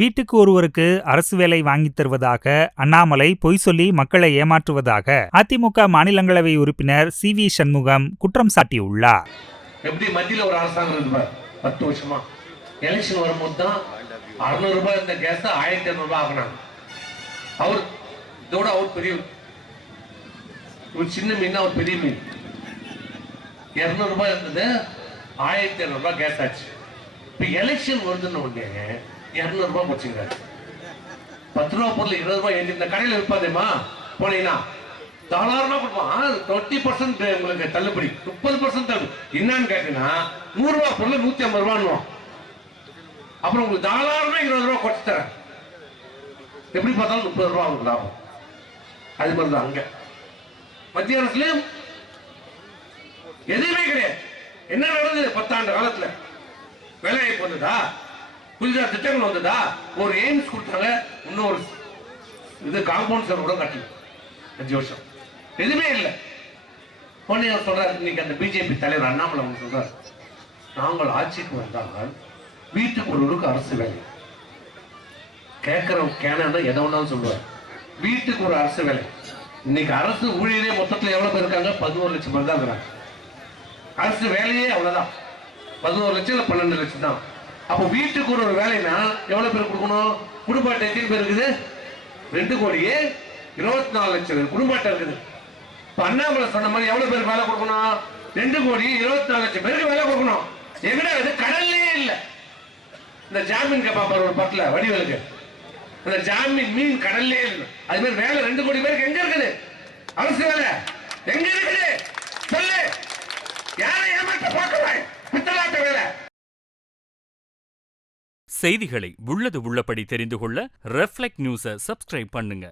வீட்டுக்கு ஒருவருக்கு அரசு வேலை வாங்கித் தருவதாக அண்ணாமலை பொய் சொல்லி மக்களை ஏமாற்றுவதாக அதிமுக மாநிலங்களவை உறுப்பினர் சி.வி. சண்முகம் குற்றம் சாட்டியுள்ளார். எப்படி மத்தியில் ஒரு அரசாங்கம் இருக்கு 10 வருஷமா எலெக்ஷன் வரும்போது தான் 600 ரூபாய் இந்த கேஸ் 1200 ரூபாய் ஆகினாங்க. அவர் இதோட அவர் பெரிய ஒரு சின்ன மீன், அவர் பெரிய மீன். 200 ரூபாய் இருந்தது, 1200 ரூபாய் கேஸ் ஆச்சு. இப்ப எலெக்ஷன் வருதுன்னு உடனே 200 ரூபாய் போச்சுங்க. 10 ரூபாய் பொருள் 20 ரூபாய் ஏற்றி இந்த கடையில் விற்பாதேமா போனீங்கன்னா தாராளமா கொடுப்பான். 20% உங்களுக்கு தள்ளுபடி, 30% தள்ளுபடி. என்னன்னு கேட்டீங்கன்னா 100 ரூபாய் பொருள் 150 ரூபாய். அப்புறம் உங்களுக்கு தாராளமா 20 ரூபாய் குறைச்சு தரேன். எப்படி பார்த்தாலும் 30 ரூபாய் உங்களுக்கு லாபம். அது மாதிரிதான் அங்க மத்திய அரசுலயும் எதுவுமே கிடையாது. என்ன நடந்தது 10 ஆண்டு காலத்துல? வேலைவாய்ப்பு வந்ததா? புதிதாக திட்டங்கள் வந்ததா? ஒரு எய்ம்ஸ் கொடுத்தாங்க, இன்னொரு இது காம்பவுண்ட் செவர் கூட கட்டல 5 வருஷம். எதுவுமே இல்லை. பொண்ணு சொல்றாரு, இன்னைக்கு அந்த பிஜேபி தலைவர் அண்ணாமலை சொல்றாரு, நாங்கள் ஆட்சிக்கு வந்தால் வீட்டுக்கு ஒருவருக்கு அரசு வேலை. கேட்கிறவங்க கேனா எதை ஒன்றாலும் சொல்லுவார். வீட்டுக்கு ஒரு அரசு வேலை. இன்னைக்கு அரசு ஊழியரே மொத்தத்தில் எவ்வளவு பேர் இருக்காங்க? 11 லட்சம் பேர் தான் இருக்கிறாங்க. அரசு வேலையே அவ்வளவுதான் 11 லட்சம் இல்ல 12 லட்சம் தான். அப்போ வீட்டுக்கு ஒரு வேலைன்னா எவ்வளவு பேர் கொடுக்கணும்? குடும்ப அட்டை எத்தனை பேர் இருக்குது? 2,24,00,000 குடும்ப அட்டை இருக்குது. அண்ணாமலை சொன்ன மாதிரி எவ்வளவு பேருக்கு வேலை கொடுக்கணும்? 2,24,00,000 பேருக்கு வேலை கொடுக்கணும். எங்கடா இது? கடல்லே இல்லை. இந்த ஜாமீன் கேப்பாரு ஒரு பட்டில வடிவேலுக்கு, அந்த ஜாமீன் மீன் கடல்லே இல்லை. அது மாதிரி வேலை 2 கோடி பேருக்கு எங்க இருக்குது? அரசு வேலை எங்க இருக்குது? சொல்லு. யாரை ஏமாற்ற பார்க்கலாம்? பித்தலாட்ட வேலை. செய்திகளை உள்ளது உள்ளபடி தெரிந்து கொள்ள ரெஃப்ளெக்ட் நியூஸை சப்ஸ்கிரைப் பண்ணுங்க.